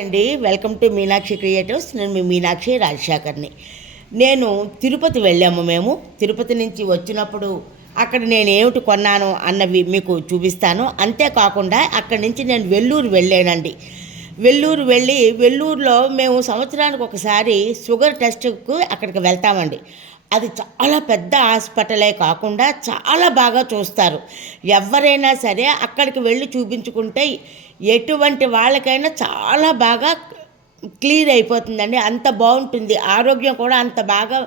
అండి, welcome to Meenakshi creatives. నేను మీ మీనాక్షి రాజశేఖర్ని. నేను తిరుపతి వెళ్ళాము. మేము తిరుపతి నుంచి వచ్చినప్పుడు అక్కడ నేను ఏమిటి కొన్నాను అన్నవి మీకు చూపిస్తాను. అంతేకాకుండా అక్కడి నుంచి నేను వెల్లూరు వెళ్ళానండి. వెల్లూరు వెళ్ళి వెల్లూరులో మేము సంవత్సరానికి ఒకసారి షుగర్ టెస్ట్కు అక్కడికి వెళ్తామండి. అది చాలా పెద్ద హాస్పిటలే కాకుండా చాలా బాగా చూస్తారు. ఎవరైనా సరే అక్కడికి వెళ్ళి చూపించుకుంటే ఎటువంటి వాళ్ళకైనా చాలా బాగా క్లియర్ అయిపోతుందండి. అంత బాగుంటుంది. ఆరోగ్యం కూడా అంత బాగా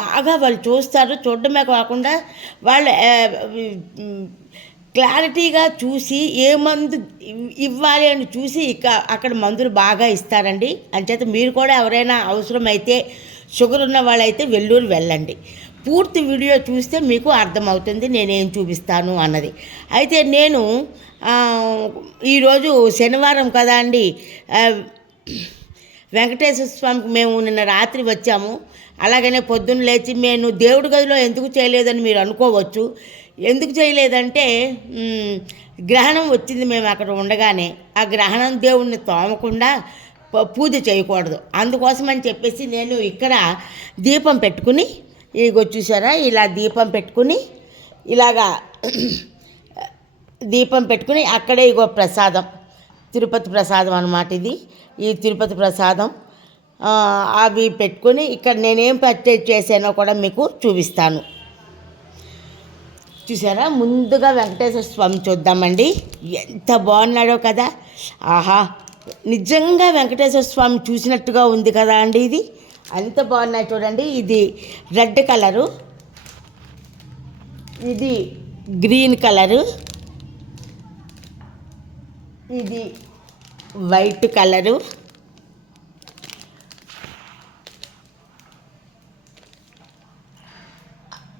బాగా వాళ్ళు చూస్తారు. చూడడమే కాకుండా వాళ్ళు క్లారిటీగా చూసి ఏ మందు ఇవ్వాలి అని చూసి అక్కడ మందులు బాగా ఇస్తారండి. అంచేత మీరు కూడా ఎవరైనా అవసరమైతే షుగర్ ఉన్న వాళ్ళైతే వెల్లూరు వెళ్ళండి. పూర్తి వీడియో చూస్తే మీకు అర్థమవుతుంది నేనేం చూపిస్తాను అన్నది. అయితే నేను ఈరోజు శనివారం కదా అండి, వెంకటేశ్వర స్వామికి మేము నిన్న రాత్రి వచ్చాము. అలాగనే పొద్దున్న లేచి నేను దేవుడి గదిలో ఎందుకు చేయలేదని మీరు అనుకోవచ్చు. ఎందుకు చేయలేదంటే గ్రహణం వచ్చింది. మేము అక్కడ ఉండగానే ఆ గ్రహణం దేవుడిని తోమకుండా పూజ చేయకూడదు. అందుకోసం అని చెప్పేసి నేను ఇక్కడ దీపం పెట్టుకుని, ఇగో చూసారా, ఇలా దీపం పెట్టుకుని ఇలాగా దీపం పెట్టుకుని అక్కడే ఇగో ప్రసాదం, తిరుపతి ప్రసాదం అన్నమాట ఇది. ఈ తిరుపతి ప్రసాదం అవి పెట్టుకొని ఇక్కడ నేనేం పర్చేజ్ చేశానో కూడా మీకు చూపిస్తాను. చూసారా, ముందుగా వెంకటేశ్వర స్వామి చూద్దామండి. ఎంత బాగున్నాడో కదా. ఆహా, నిజంగా వెంకటేశ్వర స్వామి చూసినట్టుగా ఉంది కదా అండి. ఇది అంత బాగున్నాయి చూడండి. ఇది రెడ్ కలరు, ఇది గ్రీన్ కలరు, ఇది వైట్ కలరు,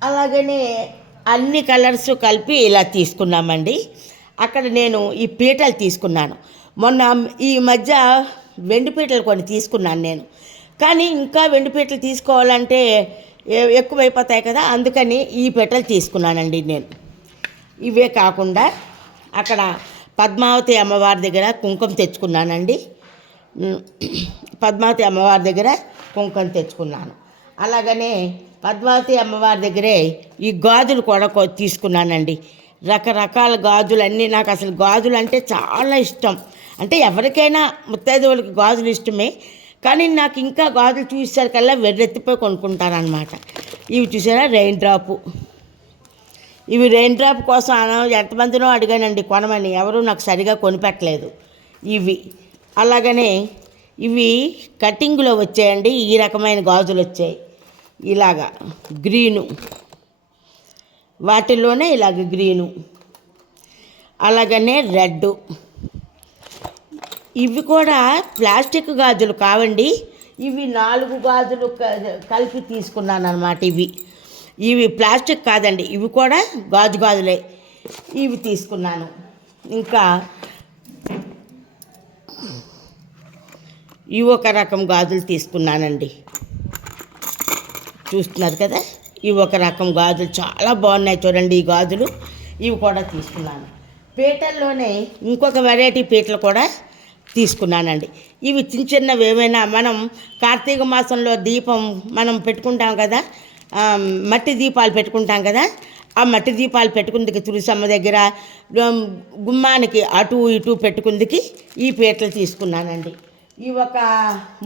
అలాగనే అన్ని కలర్స్ కలిపి ఇలా తీసుకున్నామండి. అక్కడ నేను ఈ పీటలు తీసుకున్నాను. మొన్న ఈ మధ్య వెండి పీటలు కొన్ని తీసుకున్నాను నేను. కానీ ఇంకా వెండి పీటలు తీసుకోవాలంటే ఎక్కువైపోతాయి కదా, అందుకని ఈ పీటలు తీసుకున్నానండి నేను. ఇవే కాకుండా అక్కడ పద్మావతి అమ్మవారి దగ్గర కుంకుమ తెచ్చుకున్నానండి. పద్మావతి అమ్మవారి దగ్గర కుంకుమ తెచ్చుకున్నాను. అలాగనే పద్మావతి అమ్మవారి దగ్గరే ఈ గాజులు కూడా తీసుకున్నానండి. రకరకాల గాజులన్నీ. నాకు అసలు గాజులు అంటే చాలా ఇష్టం. అంటే ఎవరికైనా ముత్తైదువులకి గాజులు ఇష్టమే, కానీ నాకు ఇంకా గాజులు చూసేసరికల్లా వెర్రెత్తిపోయి కొనుక్కుంటానమాట. ఇవి చూసారా, రెయిన్ డ్రాపు. ఇవి రెయిన్ డ్రాప్ కోసం ఎంతమందినో అడిగానండి కొనమని, ఎవరు నాకు సరిగా కొనిపెట్టలేదు ఇవి. అలాగనే ఇవి కటింగ్లో వచ్చాయండి. ఈ రకమైన గాజులు వచ్చాయి, ఇలాగా గ్రీను, వాటిల్లోనే ఇలాగ గ్రీను, అలాగనే రెడ్డు. ఇవి కూడా ప్లాస్టిక్ గాజులు కావండి. ఇవి 4 గాజులు కలిపి తీసుకున్నాను అన్నమాట. ఇవి ప్లాస్టిక్ కాదండి, ఇవి కూడా గాజులే. ఇవి తీసుకున్నాను. ఇంకా ఇవి ఒక రకం గాజులు తీసుకున్నానండి. చూస్తున్నారు కదా, ఇవి ఒక రకం గాజులు చాలా బాగున్నాయి చూడండి ఈ గాజులు. ఇవి కూడా తీసుకున్నాను. పీటల్లోనే ఇంకొక వెరైటీ పీటలు కూడా తీసుకున్నానండి. ఇవి చిన్న చిన్నవి. ఏమైనా మనం కార్తీక మాసంలో దీపం మనం పెట్టుకుంటాం కదా, మట్టి దీపాలు పెట్టుకుంటాం కదా, ఆ మట్టి దీపాలు పెట్టుకుందికి తులసమ్మ దగ్గర గుమ్మానికి అటు ఇటు పెట్టుకుందికి ఈ పీటలు తీసుకున్నానండి. ఇవి ఒక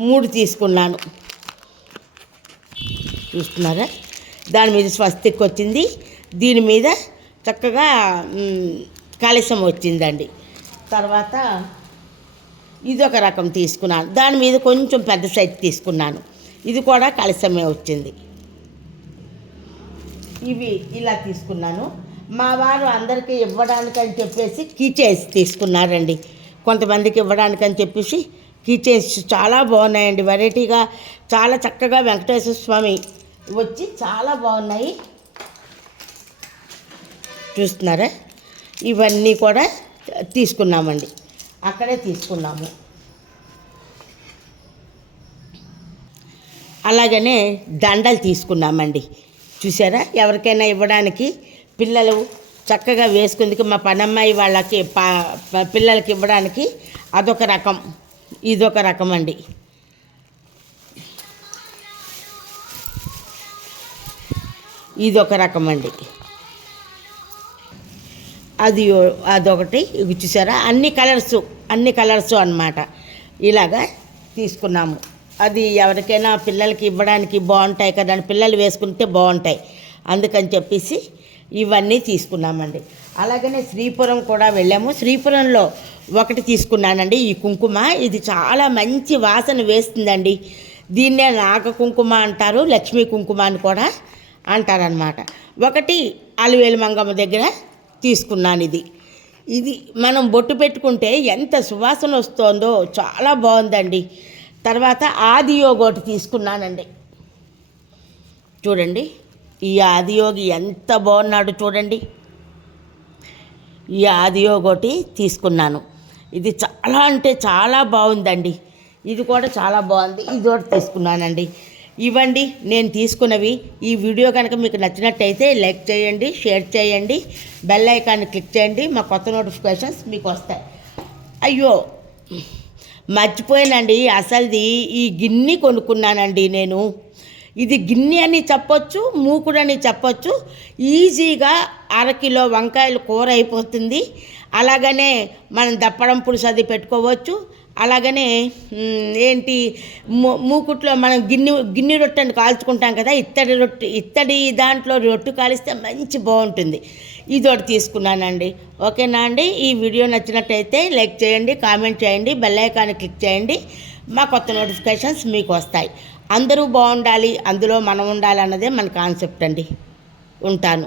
3 తీసుకున్నాను. చూస్తున్నారా, దాని మీద స్వస్తిక్ వచ్చింది, దీని మీద చక్కగా కలశం వచ్చిందండి. తర్వాత ఇదొక రకం తీసుకున్నాను, దాని మీద కొంచెం పెద్ద సైజు తీసుకున్నాను. ఇది కూడా కలశమే వచ్చింది. ఇవి ఇలా తీసుకున్నాను. మా వారు అందరికీ ఇవ్వడానికి అని చెప్పేసి కీచైన్స్ తీసుకున్నారండి. కొంతమందికి ఇవ్వడానికి అని చెప్పేసి కీచైన్స్ చాలా బాగున్నాయండి. వెరైటీగా చాలా చక్కగా వెంకటేశ్వర స్వామి వచ్చి చాలా బాగున్నాయి. చూస్తున్నారా, ఇవన్నీ కూడా తీసుకున్నామండి. అక్కడే తీసుకున్నాము. అలాగనే దండలు తీసుకున్నామండి. చూసారా, ఎవరికైనా ఇవ్వడానికి పిల్లలు చక్కగా వేసుకుందుకు మా పనమ్మాయి వాళ్ళకి పిల్లలకి ఇవ్వడానికి అదొక రకం, ఇదొక రకం అండి. ఇదొక రకం అండి. అది అదొకటి. ఇవి చూసారా, అన్ని కలర్సు అన్నమాట. ఇలాగా తీసుకున్నాము. అది ఎవరికైనా పిల్లలకి ఇవ్వడానికి బాగుంటాయి కదా, పిల్లలు వేసుకుంటే బాగుంటాయి, అందుకని చెప్పేసి ఇవన్నీ తీసుకున్నామండి. అలాగనే శ్రీపురం కూడా వెళ్ళాము. శ్రీపురంలో ఒకటి తీసుకున్నానండి, ఈ కుంకుమ. ఇది చాలా మంచి వాసన వేస్తుందండి. దీన్నే నాగ కుంకుమ అంటారు, లక్ష్మీ కుంకుమ అని కూడా అంటారనమాట. ఒకటి అలివేలు మంగమ్మ దగ్గర తీసుకున్నాను. ఇది మనం బొట్టు పెట్టుకుంటే ఎంత సువాసన వస్తుందో, చాలా బాగుందండి. తర్వాత ఆదియోగి ఒకటి తీసుకున్నానండి. చూడండి, ఈ ఆదియోగి ఎంత బాగున్నాడు చూడండి. ఈ ఆదియోగి ఒకటి తీసుకున్నాను. ఇది చాలా అంటే చాలా బాగుందండి. ఇది కూడా చాలా బాగుంది. ఇది ఒకటి తీసుకున్నానండి. ఇవ్వండి నేను తీసుకున్నవి. ఈ వీడియో కనుక మీకు నచ్చినట్టయితే లైక్ చేయండి, షేర్ చేయండి, బెల్ ఐకాన్ని క్లిక్ చేయండి. మా కొత్త నోటిఫికేషన్స్ మీకు వస్తాయి. అయ్యో మర్చిపోయానండి, అసలుది ఈ గిన్నె కొనుక్కున్నానండి నేను. ఇది గిన్నె అని చెప్పొచ్చు, మూకుడు అని చెప్పొచ్చు. ఈజీగా అరకిలో వంకాయలు కూర అయిపోతుంది. అలాగనే మనం దప్పడం పులుసు అది పెట్టుకోవచ్చు. అలాగనే ఏంటి మూకుట్లో మనం గిన్నె రొట్టెని కాల్చుకుంటాం కదా, ఇత్తడి దాంట్లో రొట్టె కాలిస్తే మంచి బాగుంటుంది. ఇది ఒకటి తీసుకున్నానండి. ఓకేనా అండి? ఈ వీడియో నచ్చినట్టయితే లైక్ చేయండి, కామెంట్ చేయండి, బెల్ ఐకాన్ని క్లిక్ చేయండి. మా కొత్త నోటిఫికేషన్స్ మీకు వస్తాయి. అందరూ బాగుండాలి, అందులో మనం ఉండాలి అన్నదే మన కాన్సెప్ట్ అండి. ఉంటాను.